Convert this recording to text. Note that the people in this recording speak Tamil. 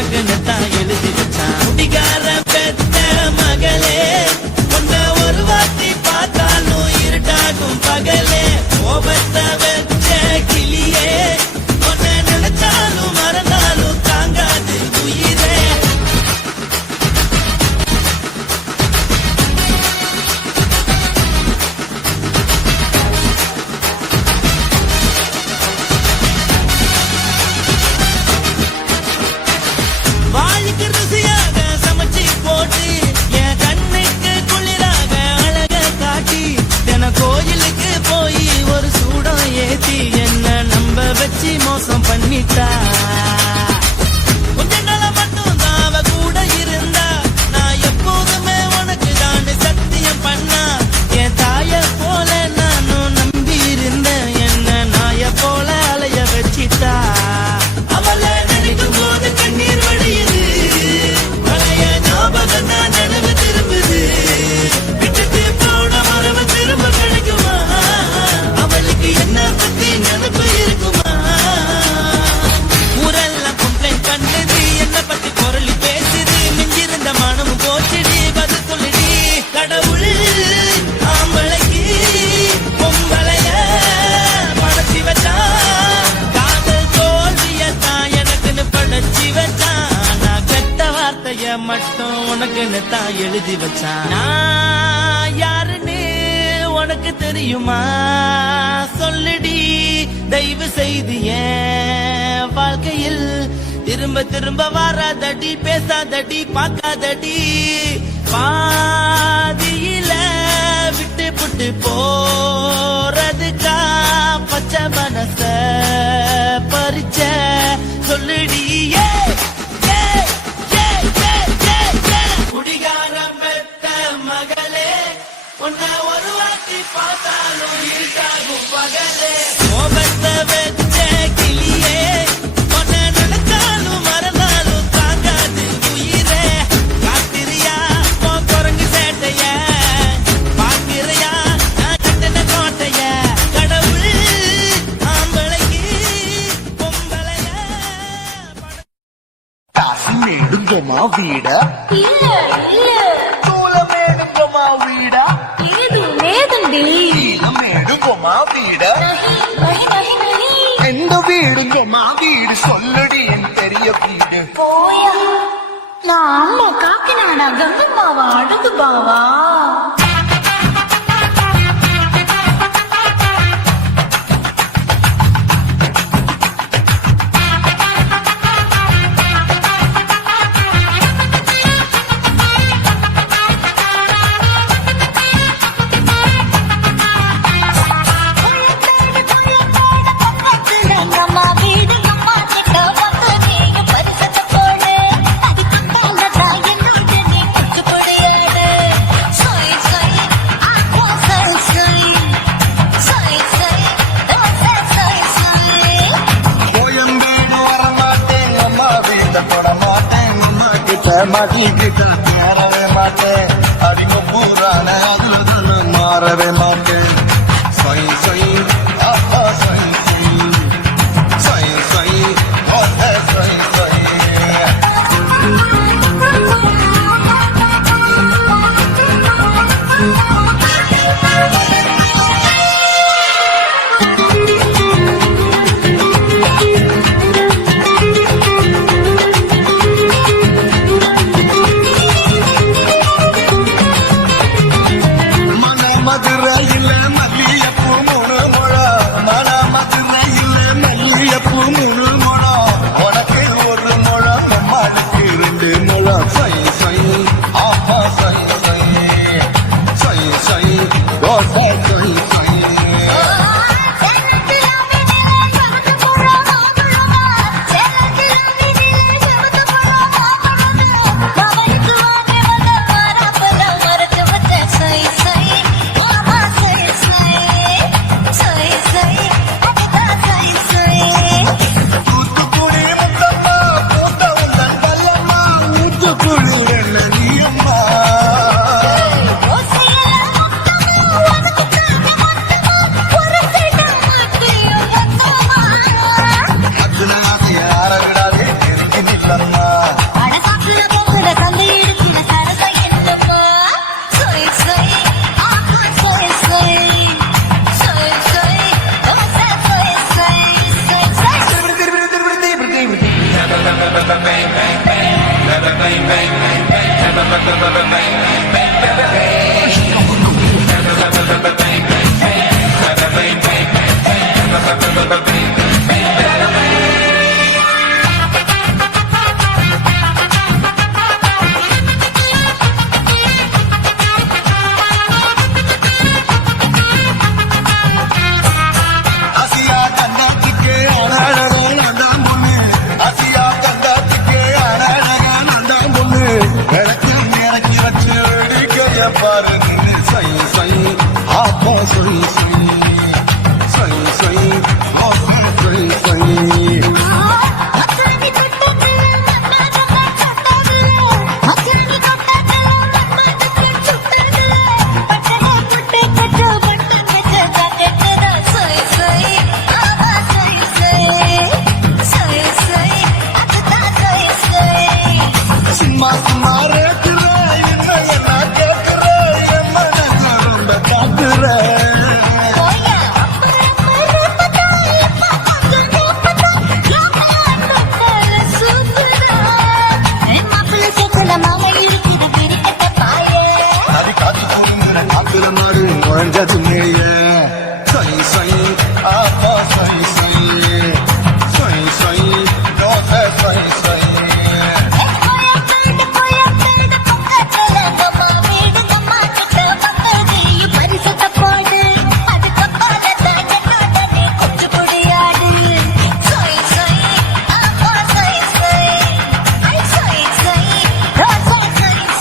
உனக்குன்னு தான் எழுதி வச்சான். முடிகார பெத்த மகளே. மட்டும் உனக்குன்னு தான் எழுதி வச்சான். நான் யாருன்னு உனக்கு தெரியுமா? சொல்லுடி தயவு செய்து ஏன் வாழ்க்கையில் திரும்ப திரும்ப வராதடி பேசாதடி பார்க்காதடி. பாதியில விட்டு புட்டு போறதுக்கா பச்சை மனச வேணுமா வீடா? தூளம் வேணுங்கம்மா வீடா? நீளம் வேணுங்கம்மா வீடா? எந்த வீடுங்கம்மா வீடு? சொல்லடி என் பெரிய வீடு. போயா. நான் அம்மா காக்கினாடா கங்கம்மாவா அழகு பாவா Maria Grita. ஆப்போ சொய் அது காத்து போடுங்கிற காத்துல மாறு நுழைஞ்சது மேய சை சை ஆ